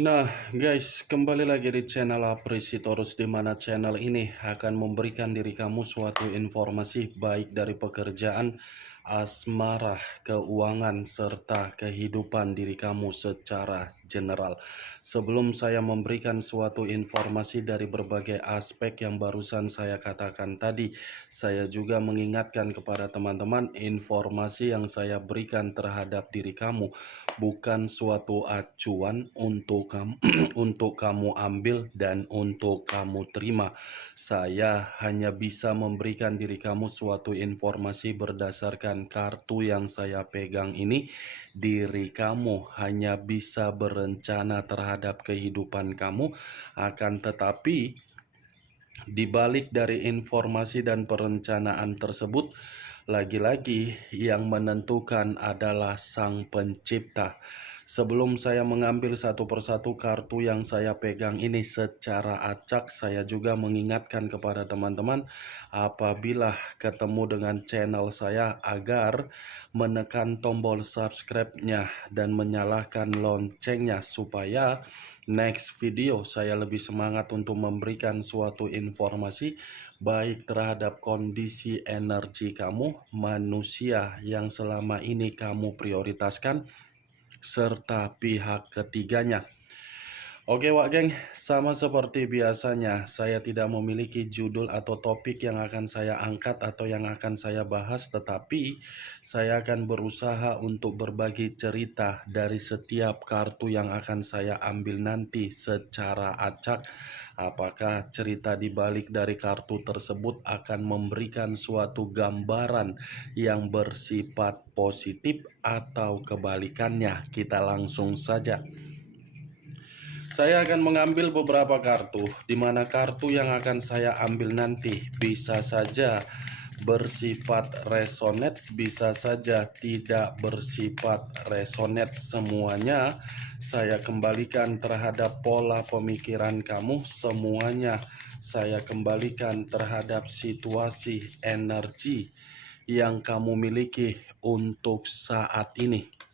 Nah, guys, kembali lagi di channel Apresitorus, di mana channel ini akan memberikan diri kamu suatu informasi baik dari pekerjaan, asmara, keuangan, serta kehidupan diri kamu secara general. Sebelum saya memberikan suatu informasi dari berbagai aspek yang barusan saya katakan tadi, saya juga mengingatkan kepada teman-teman, informasi yang saya berikan terhadap diri kamu bukan suatu acuan untuk kamu untuk kamu ambil dan untuk kamu terima. Saya hanya bisa memberikan diri kamu suatu informasi berdasarkan kartu yang saya pegang ini. Diri kamu hanya bisa berencana terhadap kehidupan kamu, akan tetapi di balik dari informasi dan perencanaan tersebut, lagi-lagi yang menentukan adalah Sang Pencipta. Sebelum saya mengambil satu persatu kartu yang saya pegang ini secara acak, saya juga mengingatkan kepada teman-teman apabila ketemu dengan channel saya agar menekan tombol subscribe-nya dan menyalakan loncengnya supaya next video saya lebih semangat untuk memberikan suatu informasi baik terhadap kondisi energi kamu, manusia yang selama ini kamu prioritaskan, serta pihak ketiganya. Oke Wak Geng, sama seperti biasanya, saya tidak memiliki judul atau topik yang akan saya angkat atau yang akan saya bahas, tetapi saya akan berusaha untuk berbagi cerita dari setiap kartu yang akan saya ambil nanti secara acak. Apakah cerita di balik dari kartu tersebut akan memberikan suatu gambaran yang bersifat positif atau kebalikannya? Kita langsung saja. Saya akan mengambil beberapa kartu, di mana kartu yang akan saya ambil nanti bisa saja bersifat resonate, bisa saja tidak bersifat resonate. Semuanya saya kembalikan terhadap pola pemikiran kamu, semuanya saya kembalikan terhadap situasi energi yang kamu miliki untuk saat ini.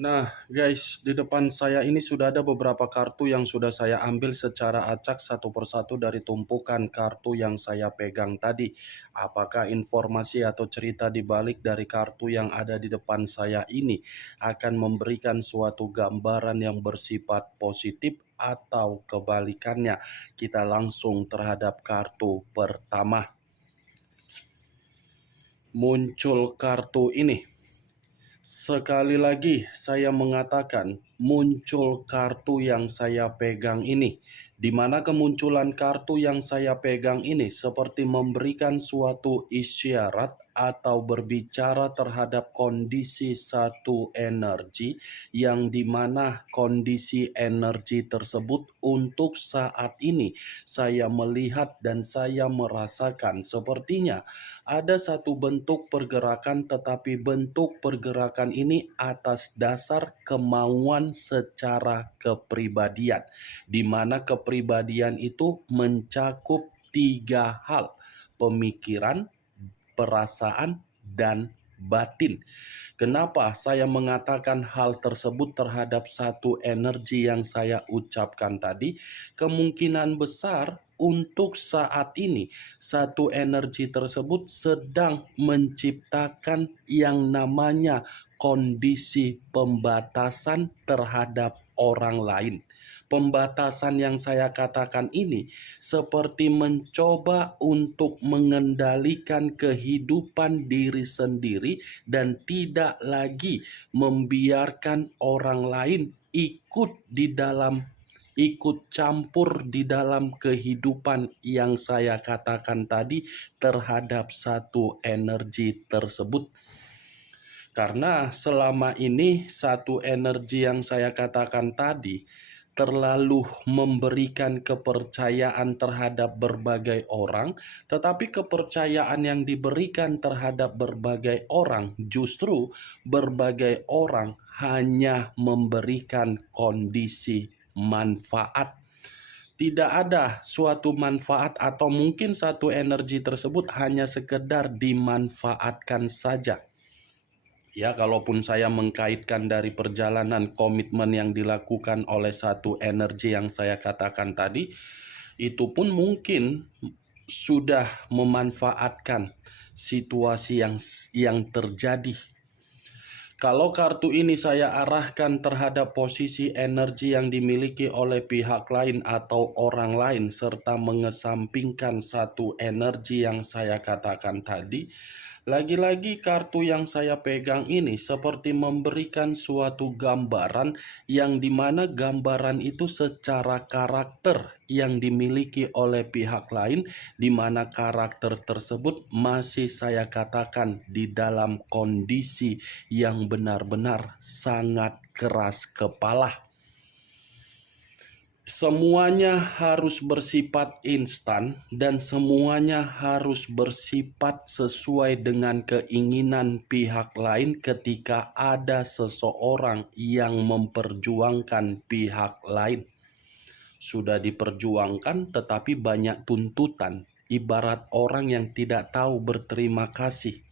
Nah, guys, di depan saya ini sudah ada beberapa kartu yang sudah saya ambil secara acak satu persatu dari tumpukan kartu yang saya pegang tadi. Apakah informasi atau cerita di balik dari kartu yang ada di depan saya ini akan memberikan suatu gambaran yang bersifat positif atau kebalikannya? Kita langsung terhadap kartu pertama. Muncul kartu ini. Sekali lagi saya mengatakan muncul kartu yang saya pegang ini, di mana kemunculan kartu yang saya pegang ini seperti memberikan suatu isyarat atau berbicara terhadap kondisi satu energi yang dimana kondisi energi tersebut untuk saat ini saya melihat dan saya merasakan sepertinya ada satu bentuk pergerakan, tetapi bentuk pergerakan ini atas dasar kemauan secara kepribadian, di mana kepribadian itu mencakup tiga hal: pemikiran, perasaan, dan batin. Kenapa saya mengatakan hal tersebut terhadap satu energi yang saya ucapkan tadi? Kemungkinan besar untuk saat ini satu energi tersebut sedang menciptakan yang namanya kondisi pembatasan terhadap orang lain. Pembatasan yang saya katakan ini seperti mencoba untuk mengendalikan kehidupan diri sendiri dan tidak lagi membiarkan orang lain ikut campur di dalam kehidupan yang saya katakan tadi terhadap satu energi tersebut. Karena selama ini satu energi yang saya katakan tadi terlalu memberikan kepercayaan terhadap berbagai orang, tetapi kepercayaan yang diberikan terhadap berbagai orang justru berbagai orang hanya memberikan kondisi manfaat. Tidak ada suatu manfaat atau mungkin satu energi tersebut hanya sekedar dimanfaatkan saja. Ya, kalaupun saya mengkaitkan dari perjalanan komitmen yang dilakukan oleh satu energi yang saya katakan tadi, itu pun mungkin sudah memanfaatkan situasi yang terjadi. Kalau kartu ini saya arahkan terhadap posisi energi yang dimiliki oleh pihak lain atau orang lain, serta mengesampingkan satu energi yang saya katakan tadi, lagi-lagi kartu yang saya pegang ini seperti memberikan suatu gambaran yang dimana gambaran itu secara karakter yang dimiliki oleh pihak lain, di mana karakter tersebut masih saya katakan di dalam kondisi yang benar-benar sangat keras kepala. Semuanya harus bersifat instan dan semuanya harus bersifat sesuai dengan keinginan pihak lain ketika ada seseorang yang memperjuangkan pihak lain. Sudah diperjuangkan tetapi banyak tuntutan, ibarat orang yang tidak tahu berterima kasih.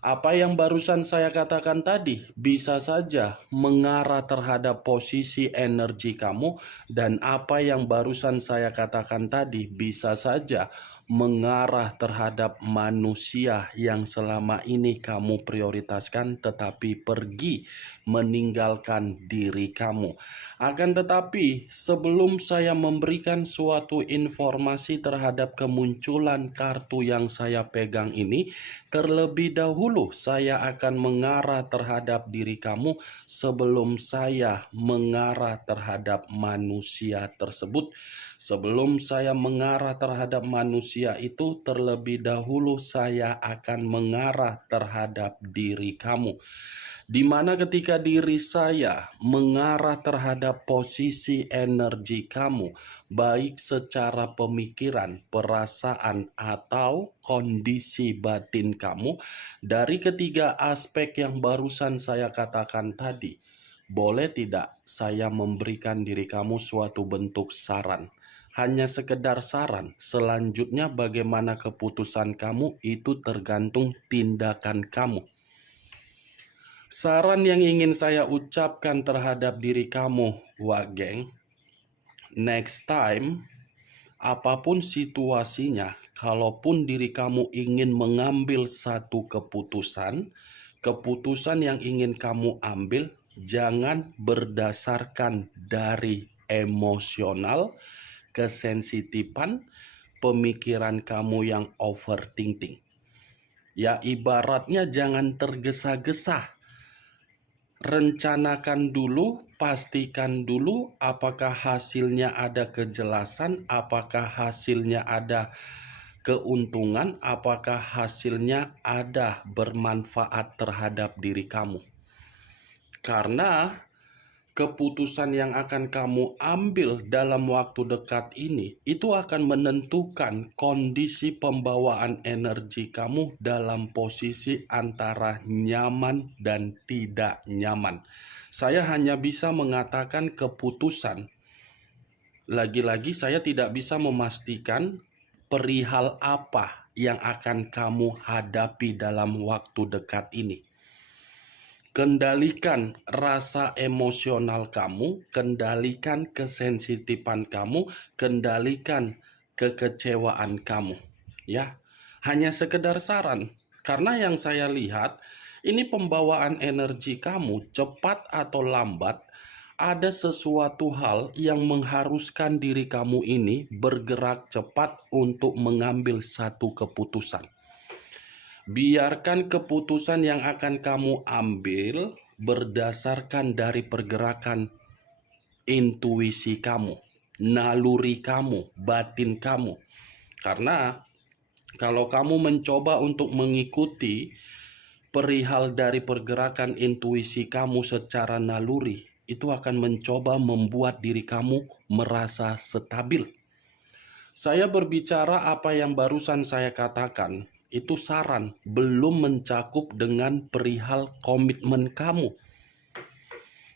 Apa yang barusan saya katakan tadi bisa saja mengarah terhadap posisi energi kamu, dan apa yang barusan saya katakan tadi bisa saja mengarah terhadap manusia yang selama ini kamu prioritaskan tetapi pergi meninggalkan diri kamu. Akan tetapi sebelum saya memberikan suatu informasi terhadap kemunculan kartu yang saya pegang ini, terlebih dahulu saya akan mengarah terhadap diri kamu sebelum saya mengarah terhadap manusia tersebut. Sebelum saya mengarah terhadap manusia itu, terlebih dahulu saya akan mengarah terhadap diri kamu. Di mana ketika diri saya mengarah terhadap posisi energi kamu, baik secara pemikiran, perasaan, atau kondisi batin kamu, dari ketiga aspek yang barusan saya katakan tadi, boleh tidak saya memberikan diri kamu suatu bentuk saran? Hanya sekedar saran, selanjutnya bagaimana keputusan kamu itu tergantung tindakan kamu. Saran yang ingin saya ucapkan terhadap diri kamu, Wak Geng, next time, apapun situasinya, kalaupun diri kamu ingin mengambil satu keputusan yang ingin kamu ambil, jangan berdasarkan dari emosional, kesensitifan, pemikiran kamu yang overthinking. Ya, ibaratnya jangan tergesa-gesa. Rencanakan dulu, pastikan dulu apakah hasilnya ada kejelasan, apakah hasilnya ada keuntungan, apakah hasilnya ada bermanfaat terhadap diri kamu. Karena keputusan yang akan kamu ambil dalam waktu dekat ini itu akan menentukan kondisi pembawaan energi kamu dalam posisi antara nyaman dan tidak nyaman. Saya hanya bisa mengatakan keputusan. Lagi-lagi saya tidak bisa memastikan perihal apa yang akan kamu hadapi dalam waktu dekat ini. Kendalikan rasa emosional kamu, kendalikan kesensitifan kamu, kendalikan kekecewaan kamu. Ya, hanya sekedar saran. Karena yang saya lihat, ini pembawaan energi kamu cepat atau lambat ada sesuatu hal yang mengharuskan diri kamu ini bergerak cepat untuk mengambil satu keputusan. Biarkan keputusan yang akan kamu ambil berdasarkan dari pergerakan intuisi kamu, naluri kamu, batin kamu. Karena kalau kamu mencoba untuk mengikuti perihal dari pergerakan intuisi kamu secara naluri, itu akan mencoba membuat diri kamu merasa stabil. Saya berbicara apa yang barusan saya katakan, itu saran, belum mencakup dengan perihal komitmen kamu.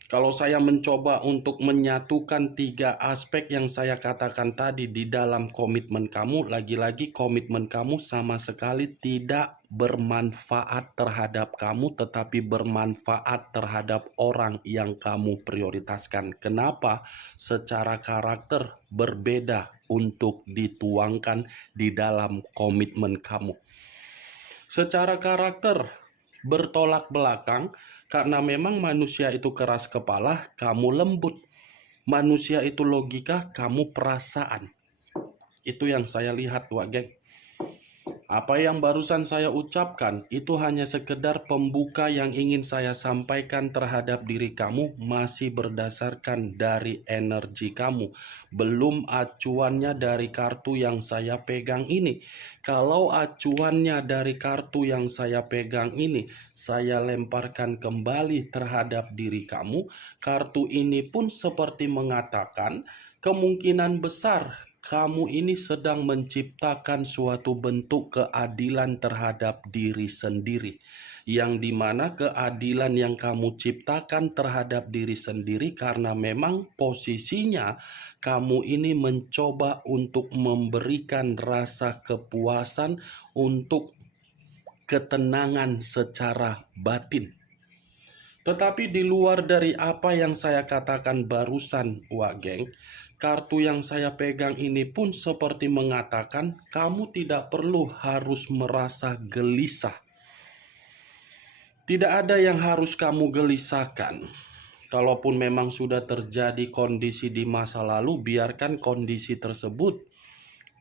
Kalau saya mencoba untuk menyatukan 3 aspek yang saya katakan tadi di dalam komitmen kamu, lagi-lagi komitmen kamu sama sekali tidak bermanfaat terhadap kamu, tetapi bermanfaat terhadap orang yang kamu prioritaskan. Kenapa? Secara karakter berbeda untuk dituangkan di dalam komitmen kamu. Secara karakter bertolak belakang, karena memang manusia itu keras kepala, kamu lembut. Manusia itu logika, kamu perasaan. Itu yang saya lihat, Wak Geng. Apa yang barusan saya ucapkan itu hanya sekedar pembuka yang ingin saya sampaikan terhadap diri kamu, masih berdasarkan dari energi kamu, belum acuannya dari kartu yang saya pegang ini. Kalau acuannya dari kartu yang saya pegang ini saya lemparkan kembali terhadap diri kamu, kartu ini pun seperti mengatakan kemungkinan besar kamu ini sedang menciptakan suatu bentuk keadilan terhadap diri sendiri, yang dimana keadilan yang kamu ciptakan terhadap diri sendiri karena memang posisinya kamu ini mencoba untuk memberikan rasa kepuasan untuk ketenangan secara batin. Tetapi di luar dari apa yang saya katakan barusan, Wak Geng, kartu yang saya pegang ini pun seperti mengatakan kamu tidak perlu harus merasa gelisah. Tidak ada yang harus kamu gelisahkan. Kalaupun memang sudah terjadi kondisi di masa lalu, biarkan kondisi tersebut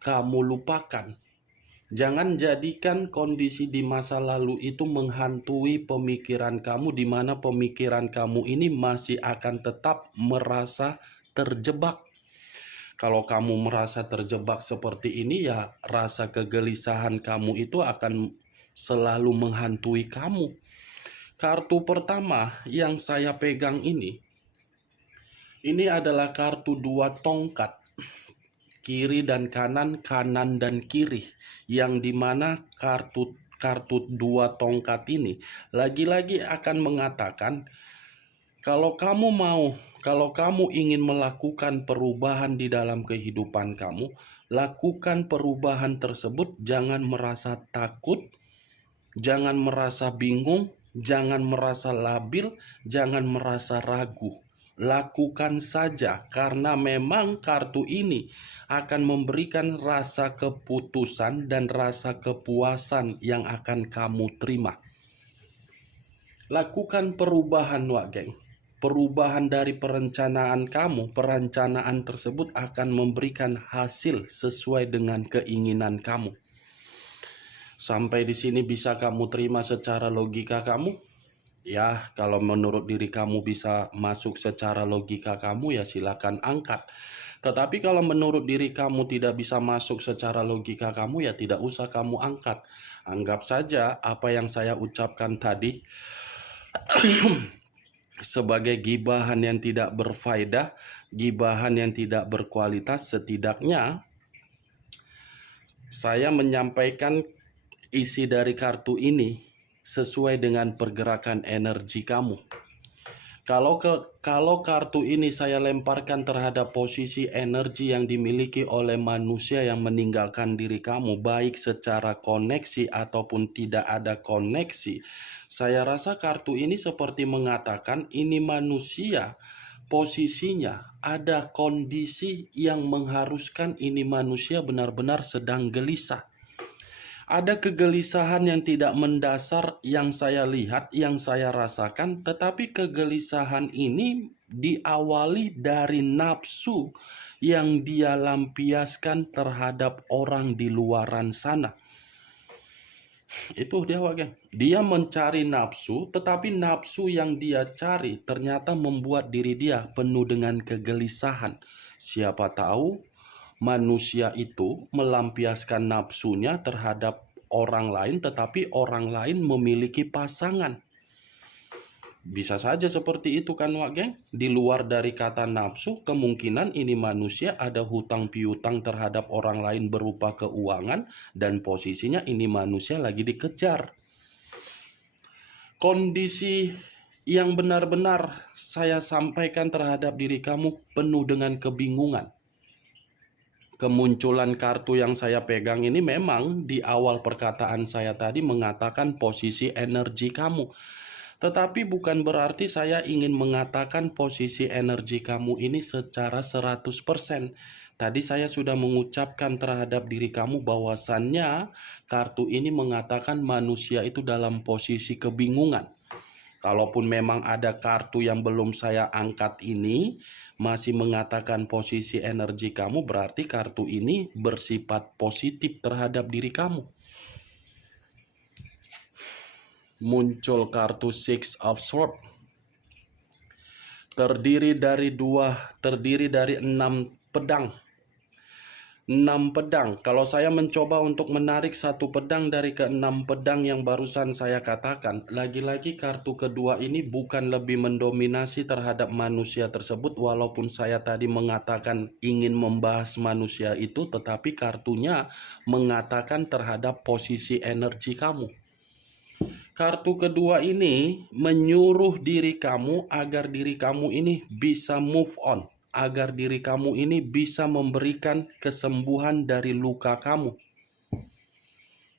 kamu lupakan. Jangan jadikan kondisi di masa lalu itu menghantui pemikiran kamu, di mana pemikiran kamu ini masih akan tetap merasa terjebak. Kalau kamu merasa terjebak seperti ini, ya rasa kegelisahan kamu itu akan selalu menghantui kamu. Kartu pertama yang saya pegang ini adalah kartu 2 tongkat. Kiri dan kanan, kanan dan kiri, yang dimana kartu 2 tongkat ini lagi-lagi akan mengatakan kalau kamu ingin melakukan perubahan di dalam kehidupan kamu, lakukan perubahan tersebut, jangan merasa takut, jangan merasa bingung, jangan merasa labil, jangan merasa ragu. Lakukan saja, karena memang kartu ini akan memberikan rasa keputusan dan rasa kepuasan yang akan kamu terima. Lakukan perubahan, Wak Geng. Perubahan dari perencanaan kamu, perencanaan tersebut akan memberikan hasil sesuai dengan keinginan kamu. Sampai di sini bisa kamu terima secara logika kamu? Ya, kalau menurut diri kamu bisa masuk secara logika kamu, ya silakan angkat. Tetapi kalau menurut diri kamu tidak bisa masuk secara logika kamu, ya tidak usah kamu angkat. Anggap saja apa yang saya ucapkan tadi sebagai gibahan yang tidak berfaedah, gibahan yang tidak berkualitas. Setidaknya saya menyampaikan isi dari kartu ini sesuai dengan pergerakan energi kamu. Kalau kartu ini saya lemparkan terhadap posisi energi yang dimiliki oleh manusia yang meninggalkan diri kamu, baik secara koneksi ataupun tidak ada koneksi, saya rasa kartu ini seperti mengatakan ini manusia posisinya ada kondisi yang mengharuskan ini manusia benar-benar sedang gelisah. Ada kegelisahan yang tidak mendasar yang saya lihat, yang saya rasakan, tetapi kegelisahan ini diawali dari nafsu yang dia lampiaskan terhadap orang di luaran sana. Itu dia, geng. Dia mencari nafsu, tetapi nafsu yang dia cari ternyata membuat diri dia penuh dengan kegelisahan. Siapa tahu manusia itu melampiaskan nafsunya terhadap orang lain, tetapi orang lain memiliki pasangan. Bisa saja seperti itu kan, Wak Geng? Di luar dari kata nafsu, kemungkinan ini manusia ada hutang piutang terhadap orang lain berupa keuangan, dan posisinya ini manusia lagi dikejar. Kondisi yang benar-benar saya sampaikan terhadap diri kamu penuh dengan kebingungan. Kemunculan kartu yang saya pegang ini memang di awal perkataan saya tadi mengatakan posisi energi kamu. Tetapi bukan berarti saya ingin mengatakan posisi energi kamu ini secara 100%. Tadi saya sudah mengucapkan terhadap diri kamu bahwasannya kartu ini mengatakan manusia itu dalam posisi kebingungan. Kalaupun memang ada kartu yang belum saya angkat ini masih mengatakan posisi energi kamu, berarti kartu ini bersifat positif terhadap diri kamu. Muncul kartu Six of Swords, terdiri dari 6 pedang. 6 pedang. Kalau saya mencoba untuk menarik satu pedang dari ke-6 pedang yang barusan saya katakan, lagi-lagi kartu kedua ini bukan lebih mendominasi terhadap manusia tersebut, walaupun saya tadi mengatakan ingin membahas manusia itu, tetapi kartunya mengatakan terhadap posisi energi kamu. Kartu kedua ini menyuruh diri kamu agar diri kamu ini bisa move on, agar diri kamu ini bisa memberikan kesembuhan dari luka kamu.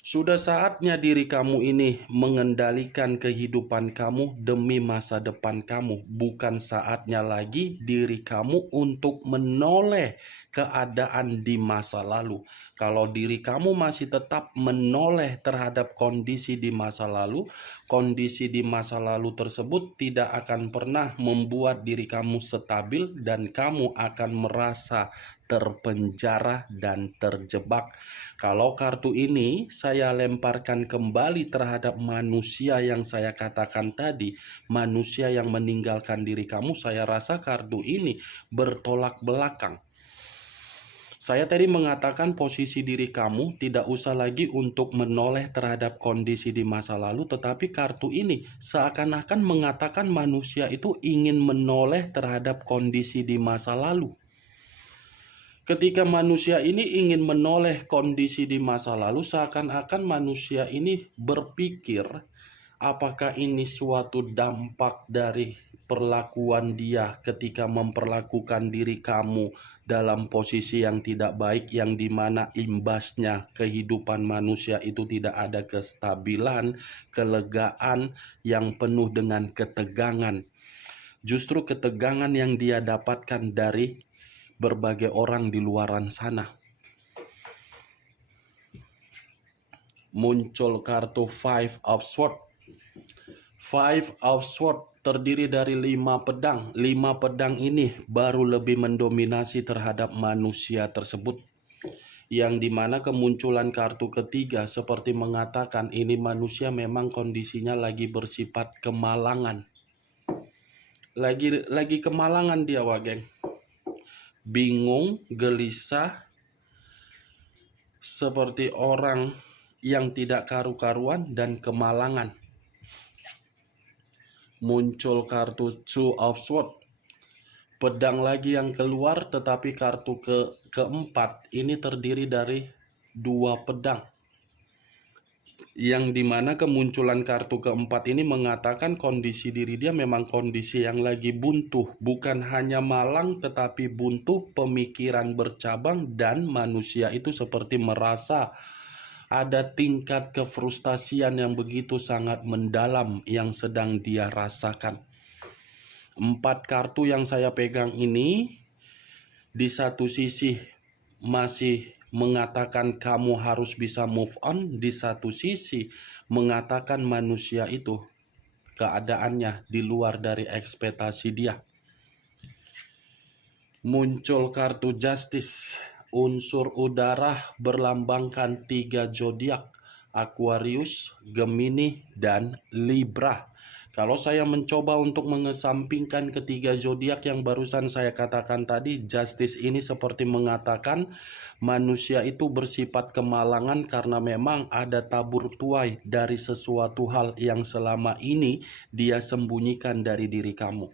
Sudah saatnya diri kamu ini mengendalikan kehidupan kamu demi masa depan kamu. Bukan saatnya lagi diri kamu untuk menoleh keadaan di masa lalu. Kalau diri kamu masih tetap menoleh terhadap kondisi di masa lalu, kondisi di masa lalu tersebut tidak akan pernah membuat diri kamu stabil dan kamu akan merasa terpenjara dan terjebak. Kalau kartu ini saya lemparkan kembali terhadap manusia yang saya katakan tadi, manusia yang meninggalkan diri kamu, saya rasa kartu ini bertolak belakang. Saya tadi mengatakan posisi diri kamu tidak usah lagi untuk menoleh terhadap kondisi di masa lalu, tetapi kartu ini seakan-akan mengatakan manusia itu ingin menoleh terhadap kondisi di masa lalu. Ketika manusia ini ingin menoleh kondisi di masa lalu, seakan-akan manusia ini berpikir, apakah ini suatu dampak dari perlakuan dia ketika memperlakukan diri kamu dalam posisi yang tidak baik, yang dimana imbasnya kehidupan manusia itu tidak ada kestabilan, kelegaan, yang penuh dengan ketegangan. Justru ketegangan yang dia dapatkan dari berbagai orang di luaran sana. Muncul kartu Five of Swords. Five of Swords terdiri dari 5 pedang. 5 pedang ini baru lebih mendominasi terhadap manusia tersebut. Yang dimana kemunculan kartu ketiga seperti mengatakan ini manusia memang kondisinya lagi bersifat kemalangan. Lagi kemalangan dia, Wageng. Bingung, gelisah, seperti orang yang tidak karu-karuan dan kemalangan. Muncul kartu Two of Swords. Pedang lagi yang keluar, tetapi kartu keempat ini terdiri dari 2 pedang. Yang dimana kemunculan kartu keempat ini mengatakan kondisi diri dia memang kondisi yang lagi buntu. Bukan hanya malang tetapi buntu, pemikiran bercabang, dan manusia itu seperti merasa ada tingkat kefrustasian yang begitu sangat mendalam yang sedang dia rasakan. 4 kartu yang saya pegang ini di satu sisi masih mengatakan kamu harus bisa move on, di satu sisi mengatakan manusia itu keadaannya di luar dari ekspektasi dia. Muncul kartu Justice, unsur udara berlambangkan 3 zodiak, Aquarius, Gemini, dan Libra. Kalau saya mencoba untuk mengesampingkan ketiga zodiak yang barusan saya katakan tadi, Justice ini seperti mengatakan manusia itu bersifat kemalangan karena memang ada tabur tuai dari sesuatu hal yang selama ini dia sembunyikan dari diri kamu.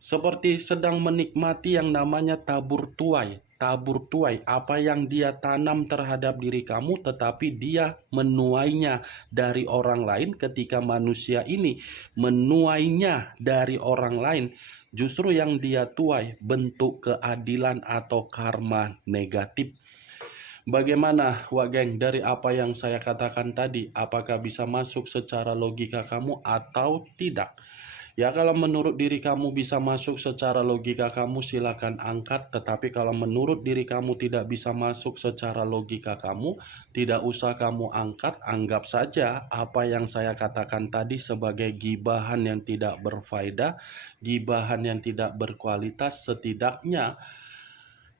Seperti sedang menikmati yang namanya tabur tuai. Tabur tuai, apa yang dia tanam terhadap diri kamu, tetapi dia menuainya dari orang lain. Ketika manusia ini menuainya dari orang lain, justru yang dia tuai bentuk keadilan atau karma negatif. Bagaimana, Wak Geng, dari apa yang saya katakan tadi? Apakah bisa masuk secara logika kamu atau tidak? Ya, kalau menurut diri kamu bisa masuk secara logika kamu, silakan angkat. Tetapi kalau menurut diri kamu tidak bisa masuk secara logika kamu, tidak usah kamu angkat. Anggap saja apa yang saya katakan tadi sebagai gibahan yang tidak berfaedah, gibahan yang tidak berkualitas. Setidaknya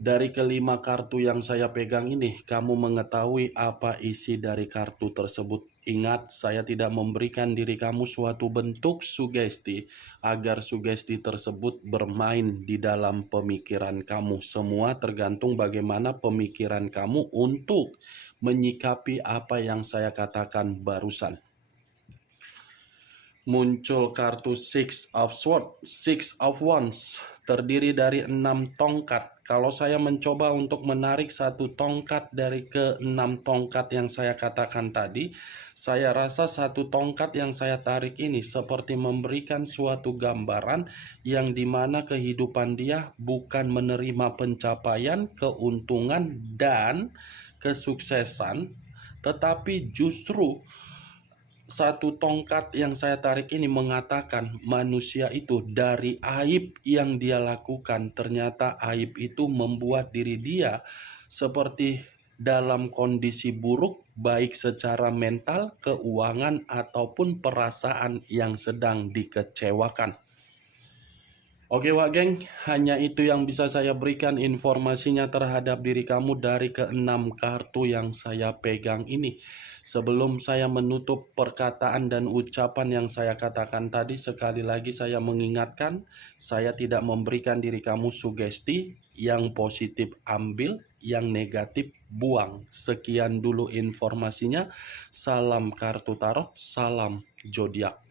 dari kelima kartu yang saya pegang ini, kamu mengetahui apa isi dari kartu tersebut. Ingat, saya tidak memberikan diri kamu suatu bentuk sugesti agar sugesti tersebut bermain di dalam pemikiran kamu. Semua tergantung bagaimana pemikiran kamu untuk menyikapi apa yang saya katakan barusan. Muncul kartu Six of Swords, Six of Wands, terdiri dari 6 tongkat. Kalau saya mencoba untuk menarik satu tongkat dari ke-6 tongkat yang saya katakan tadi, saya rasa satu tongkat yang saya tarik ini seperti memberikan suatu gambaran yang dimana kehidupan dia bukan menerima pencapaian, keuntungan, dan kesuksesan, tetapi justru satu tongkat yang saya tarik ini mengatakan manusia itu dari aib yang dia lakukan, ternyata aib itu membuat diri dia seperti dalam kondisi buruk, baik secara mental, keuangan, ataupun perasaan yang sedang dikecewakan. Oke Wak Geng, hanya itu yang bisa saya berikan informasinya terhadap diri kamu dari ke-6 kartu yang saya pegang ini. Sebelum saya menutup perkataan dan ucapan yang saya katakan tadi, sekali lagi saya mengingatkan, saya tidak memberikan diri kamu sugesti. Yang positif ambil, yang negatif buang. Sekian dulu informasinya. Salam kartu tarot, salam zodiak.